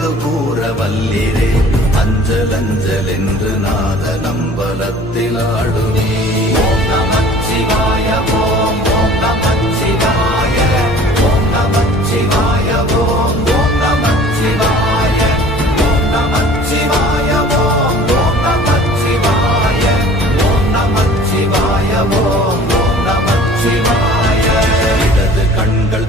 வாழ்ந்து கூற வல்லிரே அஞ்சல் அஞ்சல் என்று நாத நம்பலத்தில் ஆடுவே நமச்சிவாய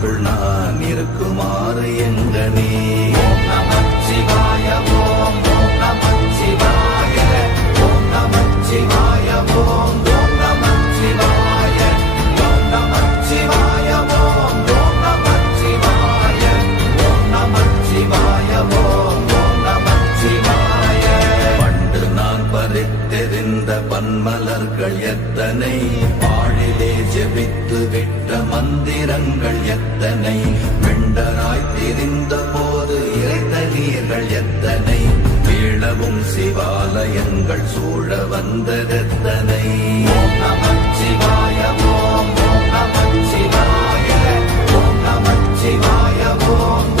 உனக்குள் இறைத்த எத்தனை? வீழவும் சிவாலயங்கள் சூழ வந்ததெத்தனை சிவாய ஓம் நமச்சிவாய ஓம் நமச்சிவாய ஓம்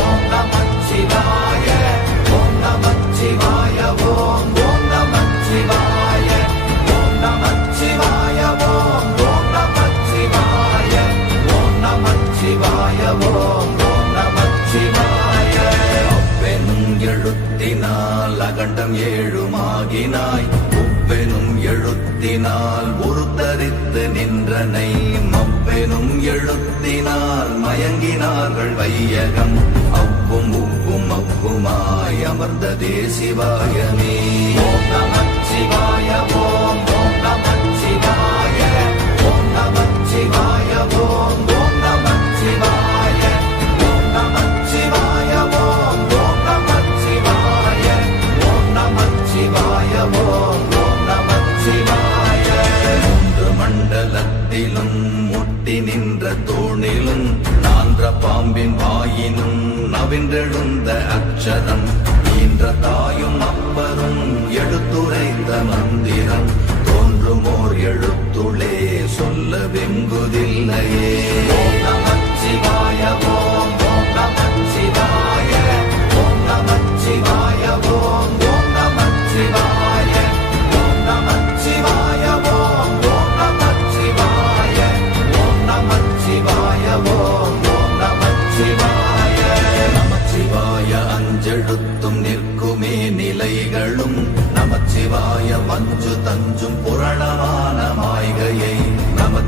அமர்ந்ததே சிவாயமே. ஓம் நம சிவாய ஓம் ஓம் நம சிவாய. ஓம் நம சிவாய ஓம் ஓம் நம சிவாய. ஓம் நம சிவாய ஓம் ஓம் நம சிவாய. ஓம் நம சிவாய ஓம் ஓம் நம சிவாய. மூன்று மண்டலத்திலும் முட்டி நின்ற தோணிலும் நான்ற பாம்பின் வாயினும் நவின்றெழுந்த அக்ஷரம். ஈன்ற தாயும் அப்பரும் எடுத்துரைத்த மந்திரம். தோன்றுமோர் எழுத்துளே சொல்ல வெங்குதில்லையே நமச்சிவாய ஓம் நமச்சிவாய ஓம் நமச்சிவாய ஓம் ஓம் நமச்சிவாய ஓம் நமச்சிவாய ஓம் ஓம் நமச்சிவாய ஓம் நமச்சிவாய ஓம் ஓம் நமச்சிவாய நமச்சிவாய அஞ்செழுத்தும்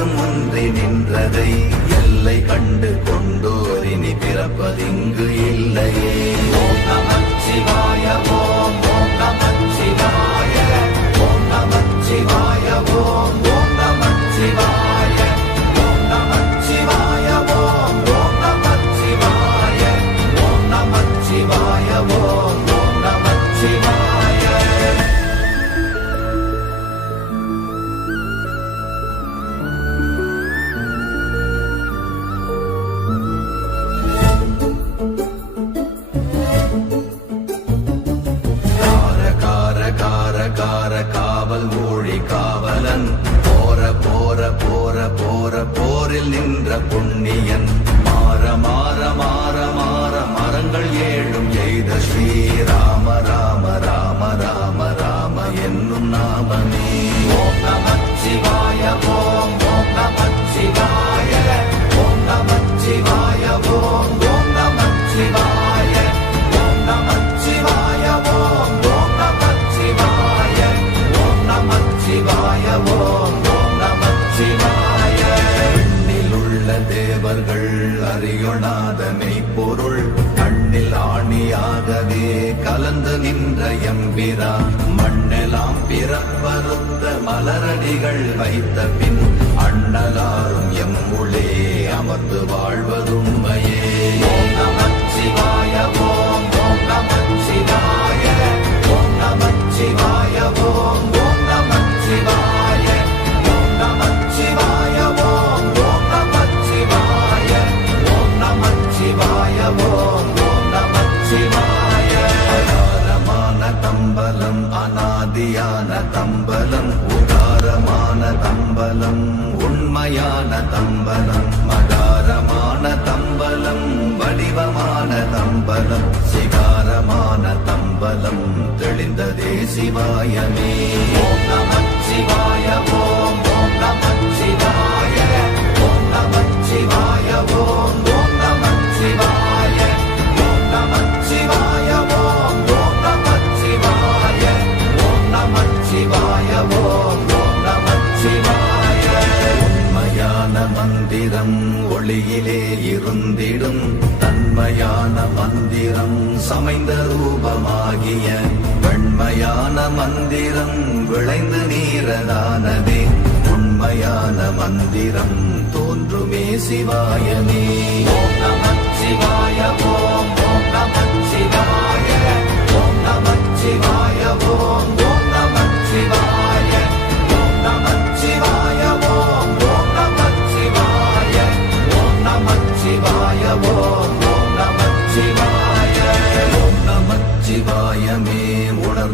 இரண்டும் ஒன்றி நின்றதை எல்லை கண்டு கொண்டோரினி பிறப்பதிங்கு இல்லையே. ஓம் நமச்சிவாய ஓம் ஓம் நாதனை பொருள் கண்ணில் ஆணியாகவே கலந்து நின்ற எம்பிரா. மண்ணெல்லாம் பிறப்பறுத்த மலரடிகள் வைத்த பின் அண்ணலாரும் எம்முளே அமர்ந்து வாழ்வதுண்மையே. நமச்சிவாய ஓம் நமச்சிவாய சிவாயமே. ஓம் நமச்சிவாய ஓம் ஓம் நமச்சிவாய ஓம் நமச்சிவாய ஓம் ஓம் நமச்சிவாய ஓம் நமச்சிவாய ஓம் ஓம் நமச்சிவாய ஓம் நமச்சிவாய ஓம் ஓம் நமச்சிவாய உண்மையான மந்திரம் ஒளியிலே இருந்திடும். தன்மையான மந்திரம் சமைந்த ரூபமாகிய உண்மையான மந்திரம் விளைந்து நீரதானதே. உண்மையான மந்திரம் தோன்றுமே சிவாயமே. ஓம் நமச்சிவாய ஓம் ஓம் நமச்சிவாய ஓம் சிவாய ஓம் ஓம் நமச்சிவாய ஓம் சிவாய ஓம் ஓம் நமச்சிவாய ஓம் சிவாய ஓம்